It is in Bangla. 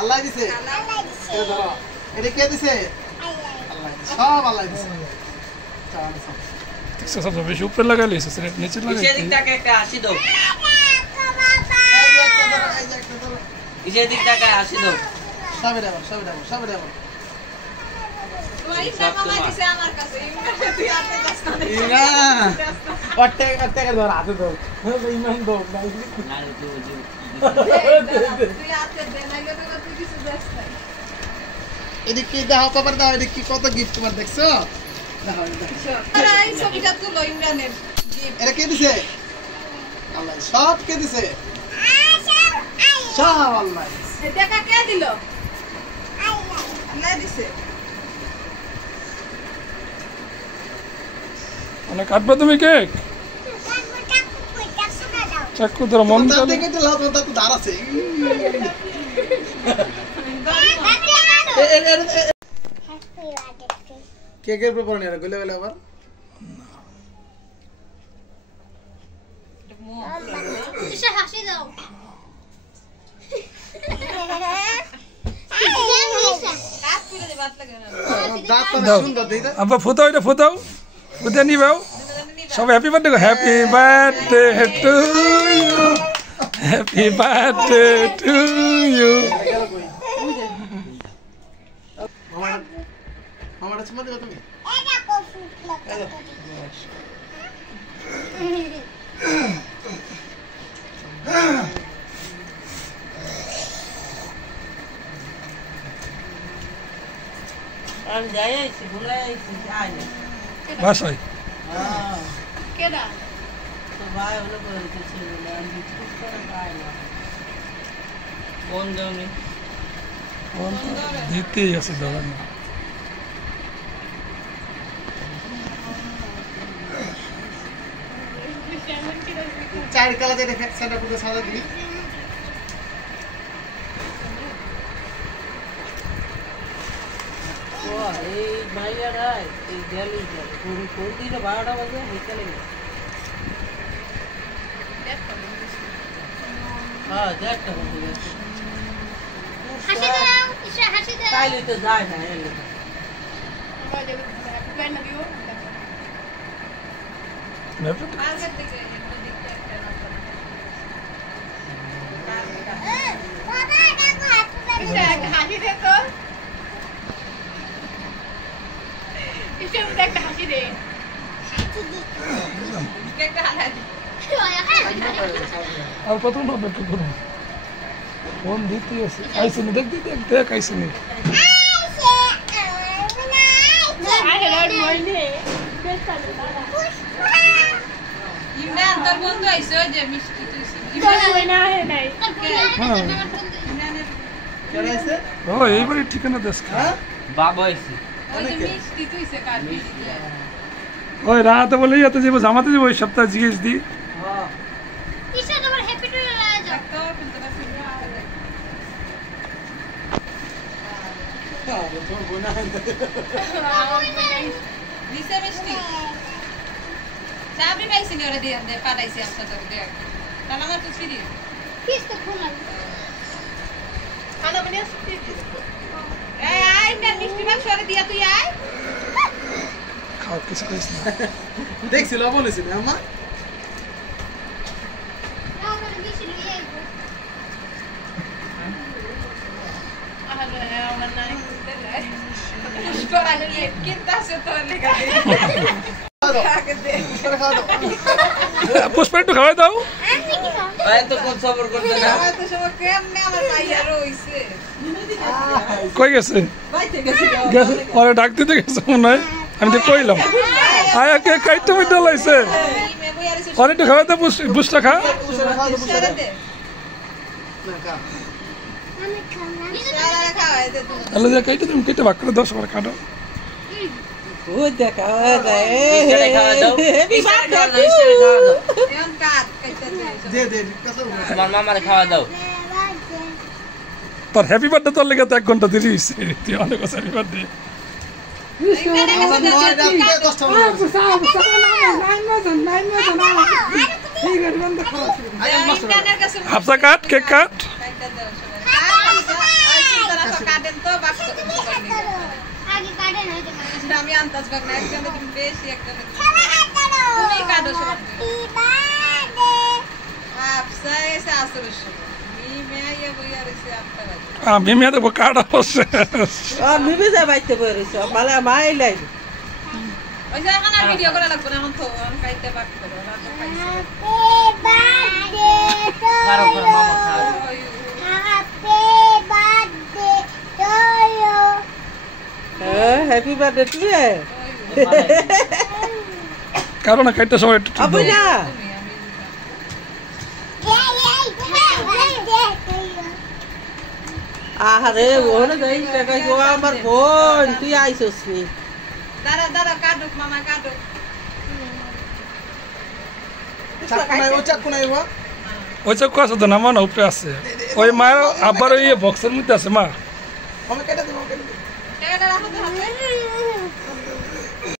আল্লাহ দিছে এটা ধরো এটা কে দিছে আল্লাহ দিছে সব আল্লাহ দিছে সব বেশি উপরে লাগাইলিস নিচে লাগাই নিচে দিকটাকে একটা হাসি দাও নিচে দিকটাকে হাসি দাও সবে দাও তোমার ইচ্ছা মামা দিছে আমার কাছে তুই হাতে দাস না ইরা অট্টে ধর হাতে দাও ইমান দাও না তো তুই হাতে দে নাইলে তো তুই কিছু দাস না এদিকে দাও কভার দাও এদিকে কত গিফট তোমার দেখছো দাও আরে এই ছবিটা তুলো ইমরানের এটা কে দিছে আল্লাহ সব কে দিছে সব আল্লাহ দেখা কে দিল আল্লাহ দিছে অনেক কাটবে তুমি কেক চাকু ধরো মন তার থেকে তো লাভ হতো তো দাঁড় আছে কেকের উপর পড়ে না গলে গলে আবার ইসা হাসি দাও কাট করে দে বাত লাগে না দাঁত তো সুন্দর দেই দাও আব্বা ফোটাও এটা ফোটাও ফুটে নিবাও সব happy birthday happy birthday to you happy birthday to you মামাটা চুমা দেবে তুমি আমি যাই আইছি ভুলে আইছি যাই না বাসায় কেডা তো ভাই হলো বলতেছে বলে আমি খুব করে পাই না ফোন দাওনি দিতেই আছে দাদা চার কালা যেটা ফ্যাকশনটা পুরো সাদা দিলি ও এই ভাইয়ারা এই গেলি কোন দিন 12টা বাজে বিকেলে হ্যাঁ দেখটা হয়ে গেছে হাসি দাও ইসা হাসি দাও তাইলে তো যায় না এলে মার্কেট থেকে একটা দেখতে একটা বাবা দেখো হাত ইসা একটা হাসি দে তো ইসা একটা হাসি দে একটা হাসি আর প্রথম ভাবে একটু করুন ফোন দিতেই আছে আইসিনি দেখ দেখ আইসিনি ইমরান তোর বন্ধু আইছে ওই যে মিষ্টি তুইছে কেন আছে ও এইবারই ঠিকানা দেশ হ্যাঁ বাবা আইছি ওই যে মিষ্টি তুইছে কার মিষ্টি ওই রাতে বলে এত যাবো জামাতে যাবো ওই সপ্তাহে জিজ্ঞেস দি হ্যাঁ ইসা তোমার হ্যাপি টু লাগা যাও তো কিন্তু না তোমার বোনা দিছে মিষ্টি চাবি পাইছি নি ওরা দিয়ে দে পাঠাইছি আমসা তোকে দেখ তাহলে আমার তো ফিরি কিস তো ফোন লাগবে খানা বানিয়ে আসছি এই আই না মিষ্টি মাছ ওরে দিয়া তুই আয় খাও কিছু খাইস না দেখছিল বলেছিল আম্মা নাও মানে দিছি নিয়ে আইবো আরে আমার নাই পুষ্করালে কিনতা সে তো লেগা দে পুষ্পা একটু খাওয়াই দাও আমি কি খাও ভাই তো কোন সবর করতে না তো সব কেমনে আমার মাইয়া রইছে কই গেছে বাইতে গেছে গেছে ওরে ডাক দিতে গেছে মনে হয় আমি তো কইলাম আয়া কে কাইতে মিটা লাইছে মে বইয়ারে সে ওরে একটু খাওয়াই দাও বুসটা খা সারা দে না কা আমি খাও না সারা খাওয়াই দে তুই তাহলে যে কাইতে তুমি কেটে ভাগ করে 10 বার কাটো ও দেখা যায় ইশারা খাওয়া দাও ইশারা খাওয়া দাও এম কাট কইতে দে দে কসম আমার মামারে খাওয়া দাও তোর হ্যাপি বার্থডে তোর লেগে তো 1 ঘন্টা দেরি হইছে তুই অনেক হ্যাপি বার্থডে আমার 9 টা 10টা ইমরানের কাছে হাফসা কাট কেক কাট কাইতে দাও দিয়েছিল আমি আন্দাজ পাক না একজনে তুমি বেশি একজনে তুমি কাটো সব আপসা এসে আসলে মি মেয়া বইয়া রেছে 8টা বাজে আমি মেয়ে দেবো কাটা বসে মিমি যা বাইতে বইরিস মানে মাই লাই ওই যে এখন আর ভিডিও করা লাগবে না এখন তো আমি খাইতে পাক করব না তো খাইছি কারো করে মামা খায় হ্যাপি বার্থডে টু ইউ কারণ খাইতে সময় একটু আবু না আরে ওরে যাই টাকা গো আমার বোন তুই আইছস নি দাঁড়া দাঁড়া কাটুক মামা কাটুক চাকু নাই ও চাকু নাই বা ওই চক্কু আছে তো না মনে উপরে আছে ওই মায়ের আব্বার ওই বক্সের মধ্যে আছে মা আমি কেটে দেব কেটে দেব টাকাটা রাখো তো হাতে